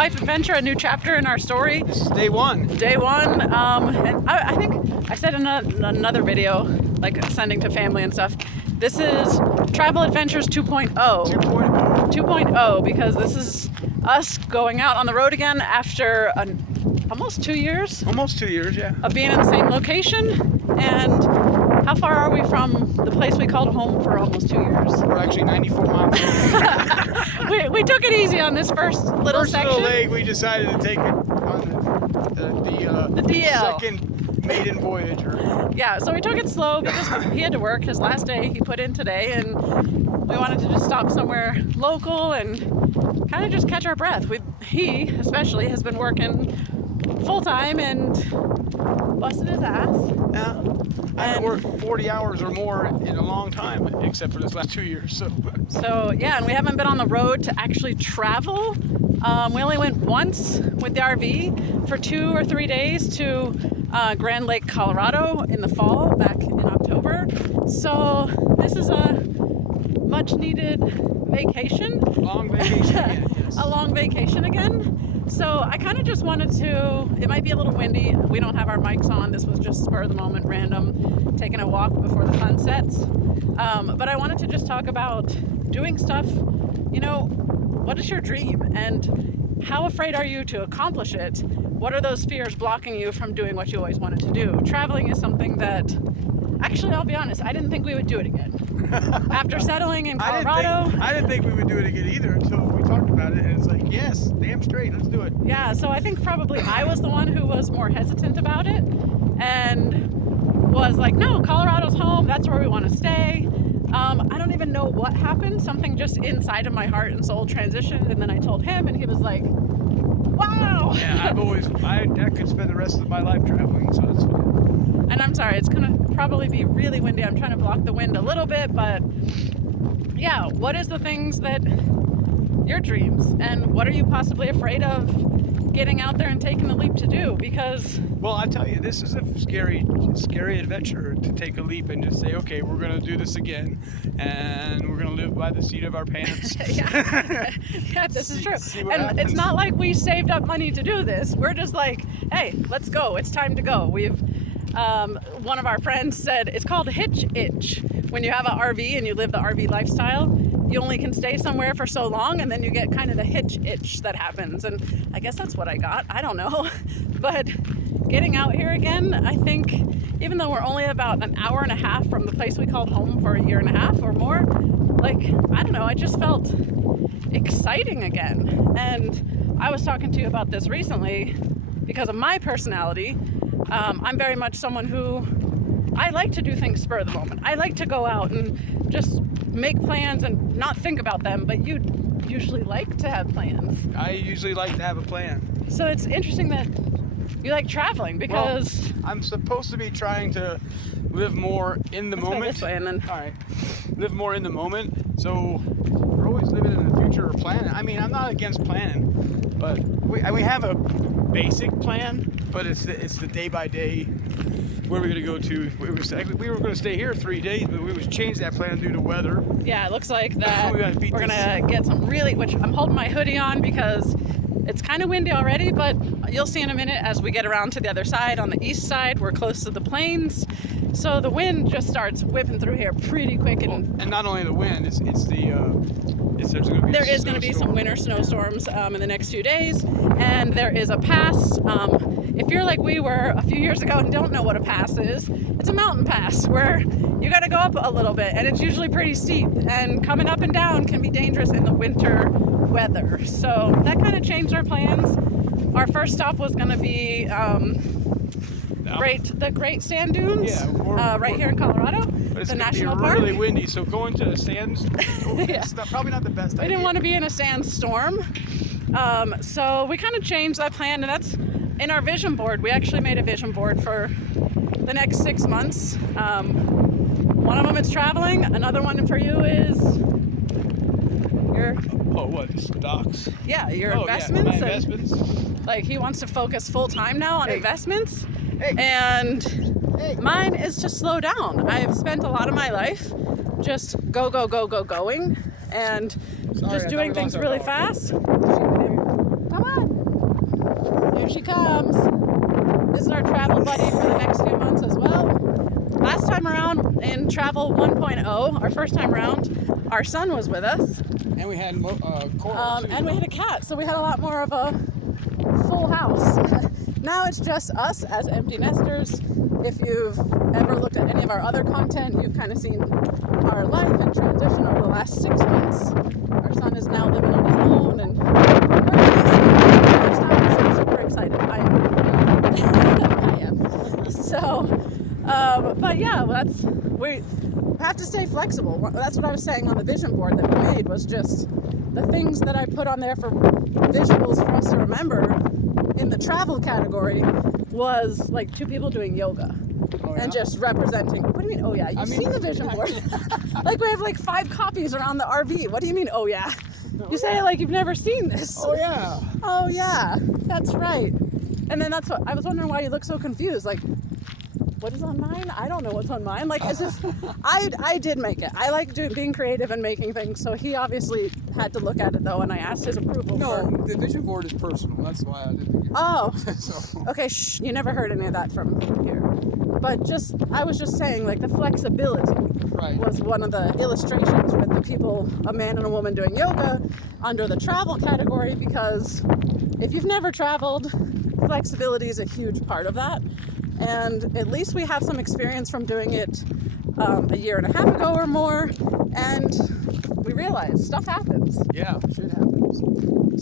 life adventure, a new chapter in our story. This is day one. Day one. And I think I said in another video, like sending to family and stuff, this is Travel Adventures 2.0. 2.0, because this is us going out on the road again after almost 2 years. Almost 2 years, yeah. Of being in the same location. And how far are we from the place we called home for almost 2 years? We're actually 94 miles away. we took it easy on this first little section. Little leg, we decided to take it on the DL. second maiden voyage. Yeah, so we took it slow because he had to work. His last day he put in today, and we wanted to just stop somewhere local and kind of just catch our breath. He especially has been working full time and busted his ass. Yeah. I haven't worked 40 hours or more in a long time, except for this last 2 years. So yeah, and we haven't been on the road to actually travel. We only went once with the RV for 2 or 3 days to Grand Lake, Colorado in the fall, back in October. So this is a much needed vacation. Long vacation again, yes. A long vacation again. So I kind of just wanted to, it might be a little windy. We don't have our mics on. This was just spur of the moment, random, taking a walk before the sun sets. But I wanted to just talk about doing stuff. You know, what is your dream? And how afraid are you to accomplish it? What are those fears blocking you from doing what you always wanted to do? Traveling is something that, actually, I'll be honest, I didn't think we would do it again. After settling in Colorado. I didn't think we would do it again either until we talked about it, and it's like, yes, damn straight, let's do it. Yeah, so I think probably I was the one who was more hesitant about it and was like, no, Colorado's home, that's where we want to stay. I don't even know what happened. Something just inside of my heart and soul transitioned, and then I told him, and he was like, wow. Yeah, I could spend the rest of my life traveling, so it's fine. And I'm sorry, it's gonna probably be really windy. I'm trying to block the wind a little bit, but yeah, what is the things that your dreams, and what are you possibly afraid of getting out there and taking the leap to do? Because, well, I tell you, this is a scary adventure to take a leap and just say, okay, we're gonna do this again, and we're gonna live by the seat of our pants. yeah, this is true. And happens. It's not like we saved up money to do this. We're just like, hey, let's go. It's time to go. One of our friends said it's called hitch itch. When you have an RV and you live the RV lifestyle, you only can stay somewhere for so long, and then you get kind of the hitch itch that happens. And I guess that's what I got. I don't know. But getting out here again, I think, even though we're only about an hour and a half from the place we called home for a year and a half or more, like, I don't know, I just felt exciting again. And I was talking to you about this recently because of my personality. I'm very much someone who, I like to do things spur of the moment. I like to go out and just make plans and not think about them, but you usually like to have plans. I usually like to have a plan. So it's interesting that you like traveling, because... Well, I'm supposed to be trying to live more in the moment. Go this way and then... All right. Live more in the moment. So we're always living in the future or planning. I mean, I'm not against planning, but we have a basic plan, but it's the day by day. Where are we going to go to? We were going to stay here 3 days, but we would change that plan due to weather. Yeah, it looks like that we're going to get some really, which I'm holding my hoodie on because it's kind of windy already, but you'll see in a minute as we get around to the other side. On the east side, we're close to the plains, so the wind just starts whipping through here pretty quick. And not only the wind, there is going to be some winter snowstorms in the next few days, and there is a pass. If you're like we were a few years ago and don't know what a pass is, it's a mountain pass where you got to go up a little bit, and it's usually pretty steep, and coming up and down can be dangerous in the winter weather. So that kind of changed our plans. Our first stop was going to be the Great Sand Dunes, right here in Colorado, the national park. It's really windy, so going to the sands, it's probably not the best idea. We didn't want to be in a sandstorm, so we kind of changed that plan, and that's in our vision board. We actually made a vision board for the next 6 months. One of them is traveling. Another one for you is your... Oh, what? Stocks? Yeah, your investments. Yeah, my investments. Like, he wants to focus full time now on investments. Hey. And mine is to slow down. I've spent a lot of my life just going, and just doing things really fast. Come on. she comes. This is our travel buddy for the next few months as well. Last time around in Travel 1.0, our first time around, our son was with us. And we had coral, and we had a cat, so we had a lot more of a full house. Now it's just us as empty nesters. If you've ever looked at any of our other content, you've kind of seen our life and transition over the last 6 months. Our son is now living on his own, and we're super excited. I am. So, but yeah, we have to stay flexible. That's what I was saying on the vision board that we made, was just the things that I put on there for visuals for us to remember in the travel category was like 2 people doing yoga. Oh, yeah? And just representing. What do you mean, oh yeah? You've seen the vision board. Like, we have like 5 copies around the RV. What do you mean, oh yeah? You say it like you've never seen this. Oh yeah. Oh yeah, that's right. And then that's what I was wondering, why you look so confused. Like, what is on mine? I don't know what's on mine. Like, it's just, I did make it. I like being creative and making things. So he obviously had to look at it though, and I asked his approval. No, the vision board is personal. That's why I didn't. Oh. So. Okay. Shh. You never heard any of that from here. But I was just saying, like, the flexibility was one of the illustrations with the people, a man and a woman doing yoga under the travel category, because if you've never traveled, flexibility is a huge part of that. And at least we have some experience from doing it a year and a half ago or more, and we realize stuff happens. Yeah, shit happens.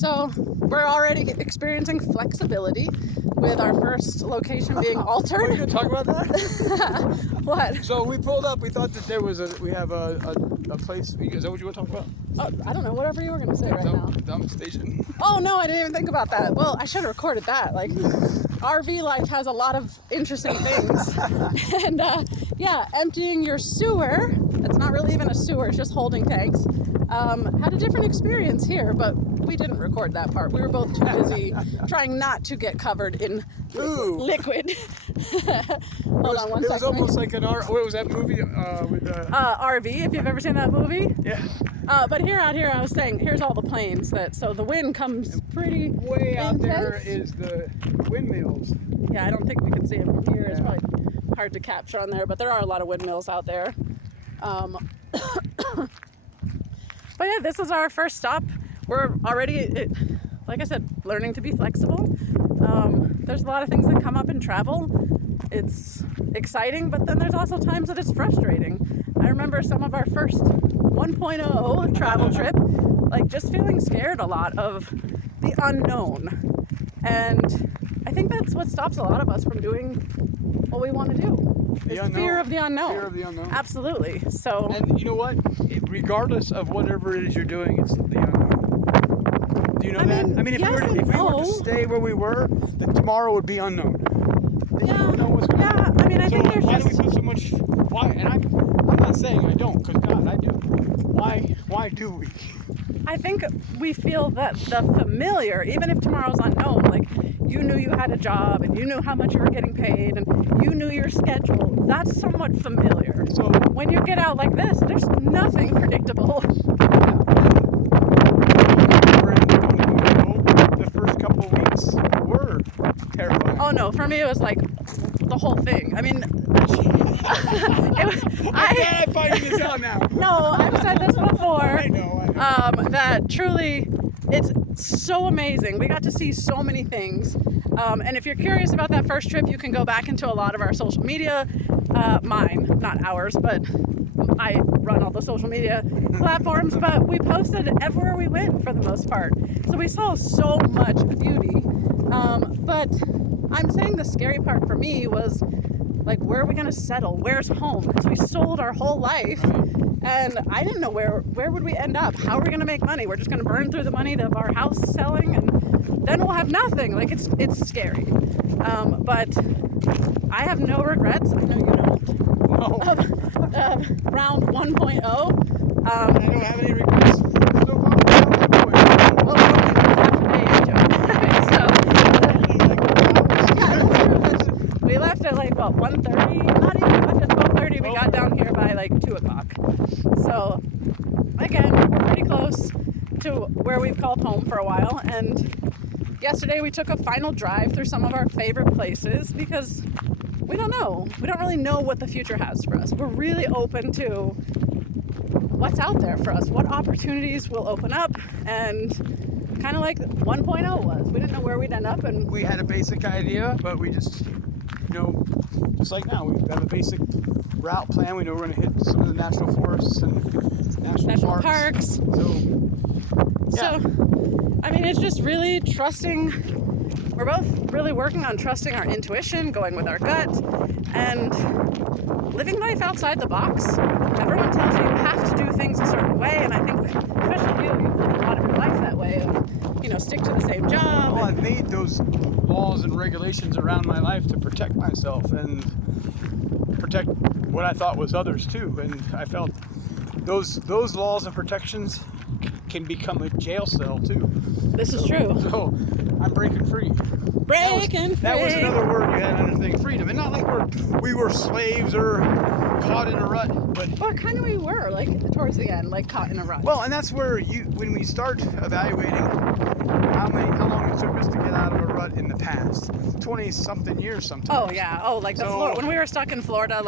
So we're already experiencing flexibility with our first location being altered. Are you going to talk about that? What? So we pulled up. We thought that we have a place. Is that what you want to talk about? Oh, I don't know. Whatever you were going to say right now. Dump station. Oh no, I didn't even think about that. Well, I should have recorded that. Like, RV life has a lot of interesting things. And yeah, emptying your sewer. It's not really even a sewer. It's just holding tanks. Had a different experience here, but we didn't record that part. We were both too busy trying not to get covered in liquid. Hold on one second. It was almost like what was that movie with RV, if you've ever seen that movie. Yeah. But out here, I was saying, here's all the planes so the wind comes pretty way out intense. there is the windmills. Yeah, I don't think we can see them from here. It's probably hard to capture on there, but there are a lot of windmills out there. But yeah, this is our first stop. We're already, like I said, learning to be flexible. There's a lot of things that come up in travel. It's exciting, but then there's also times that it's frustrating. I remember some of our first 1.0 travel trip, like just feeling scared a lot of the unknown. And I think that's what stops a lot of us from doing what we want to do. It's fear of the unknown. Fear of the unknown. Absolutely. So. And you know what? Regardless of whatever it is you're doing, it's the unknown. Do you know that? I mean, if we were to stay where we were, then tomorrow would be unknown. Yeah. You know what's going on. Yeah. I mean, I think there's why do we put so much? Why? And I'm not saying I don't, because God, I do. Why do we? I think we feel that the familiar, even if tomorrow's unknown, like, you knew you had a job and you knew how much you were getting paid and you knew your schedule, that's somewhat familiar. So when you get out like this, there's nothing predictable. The first couple of weeks were terrifying. Oh no, for me it was like the whole thing. I mean, I'm finding this out now. No, I've said this before. I know. That truly, it's so amazing. We got to see so many things. And if you're curious about that first trip, you can go back into a lot of our social media. Mine, not ours, but I run all the social media platforms. But we posted everywhere we went for the most part. So we saw so much beauty. But I'm saying the scary part for me was, like, where are we going to settle? Where's home? Because we sold our whole life. And I didn't know where would we end up? How are we going to make money? We're just going to burn through the money of our house selling, and then we'll have nothing. Like, it's scary. But I have no regrets. I know you don't. No. Of round 1.0. I don't have any regrets. So far, well, we're only half a day into it. We left at like, what, 1:30? Not even left at 12:30. We got down here by like 2 o'clock. So, again, we're pretty close to where we've called home for a while. And yesterday we took a final drive through some of our favorite places because we don't know. We don't really know what the future has for us. We're really open to what's out there for us, what opportunities will open up, and kind of like 1.0 was. We didn't know where we'd end up, and We had a basic idea, but we just, just like now, we have a basic route plan. We know we're going to hit some of the national forests and national parks. So, I mean, it's just really trusting. We're both really working on trusting our intuition, going with our gut, and living life outside the box. Everyone tells you have to do things a certain way, and I think, especially you've lived a lot of your life that way of, stick to the same job. Well, I've made those laws and regulations around my life to protect myself and protect what I thought was others too. And I felt those laws and protections can become a jail cell too. This is true. So I'm breaking free. That was another word you had under thing, freedom. And not like we were slaves or caught in a rut, but kind of we were, like towards the end, like caught in a rut. Well, and that's where when we start evaluating how long it took us to get out of a rut in the past, 20-something years sometimes. Oh yeah. Oh, like when we were stuck in Florida,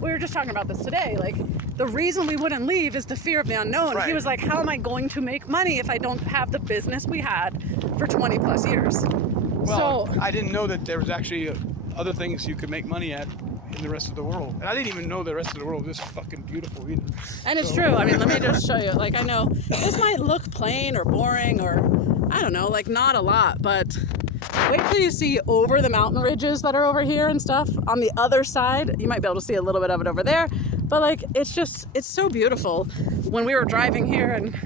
we were just talking about this today, like the reason we wouldn't leave is the fear of the unknown. Right. He was like, how am I going to make money if I don't have the business we had for 20 plus years? Well, I didn't know that there was actually other things you could make money at in the rest of the world. And I didn't even know the rest of the world was fucking beautiful either. And it's true. I mean, let me just show you. Like, I know this might look plain or boring or, I don't know, like not a lot, but wait till you see over the mountain ridges that are over here and stuff. On the other side, you might be able to see a little bit of it over there. But like, it's so beautiful. When we were driving here and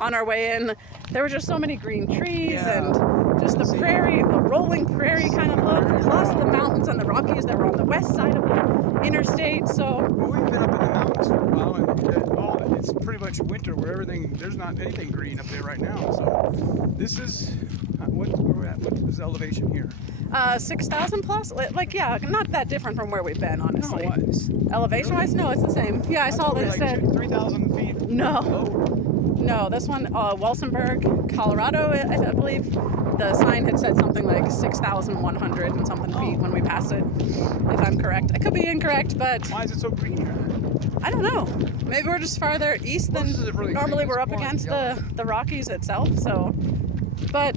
on our way in, there were just so many green trees and just the prairie, the rolling prairie kind of look, plus the mountains and the Rockies that were on the west side of the interstate. So we've been up in the mountains for a while, and it's pretty much winter where there's not anything green up there right now. So this is where we're at. What is the elevation here? 6,000 plus. Not that different from where we've been, honestly. No, Elevation-wise, no, it's the same. Yeah, I saw that it said 3,000 feet. No, this one, Wilsonburg, Colorado, I believe. The sign had said something like 6,100 and something feet when we passed it, if I'm correct. I could be incorrect, but why is it so green here? I don't know. Maybe we're just farther east than really normally green. we're up against the Rockies itself. So, but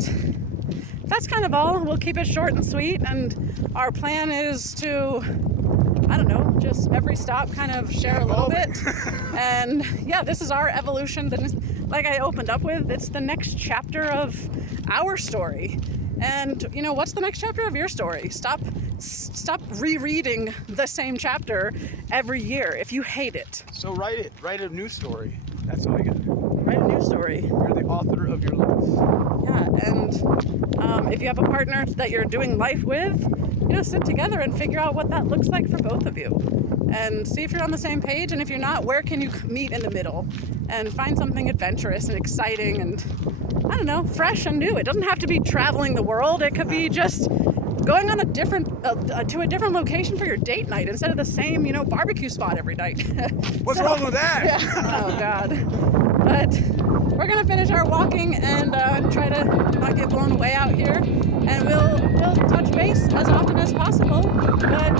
that's kind of all. We'll keep it short and sweet, and our plan is to, I don't know, just every stop kind of share a little bit. And yeah, this is our evolution. Like I opened up with, it's the next chapter of our story. And what's the next chapter of your story? Stop rereading the same chapter every year if you hate it. So write a new story. That's all you gotta do. Write a new story. You're the author of your life. Yeah, and if you have a partner that you're doing life with, sit together and figure out what that looks like for both of you. And see if you're on the same page, and if you're not, where can you meet in the middle? And find something adventurous and exciting and, I don't know, fresh and new. It doesn't have to be traveling the world. It could be just going on to a different location for your date night instead of the same, barbecue spot every night. What's wrong with that? Yeah. Oh, God. But we're going to finish our walking and try to not get blown away out here. And we'll touch base as often as possible. But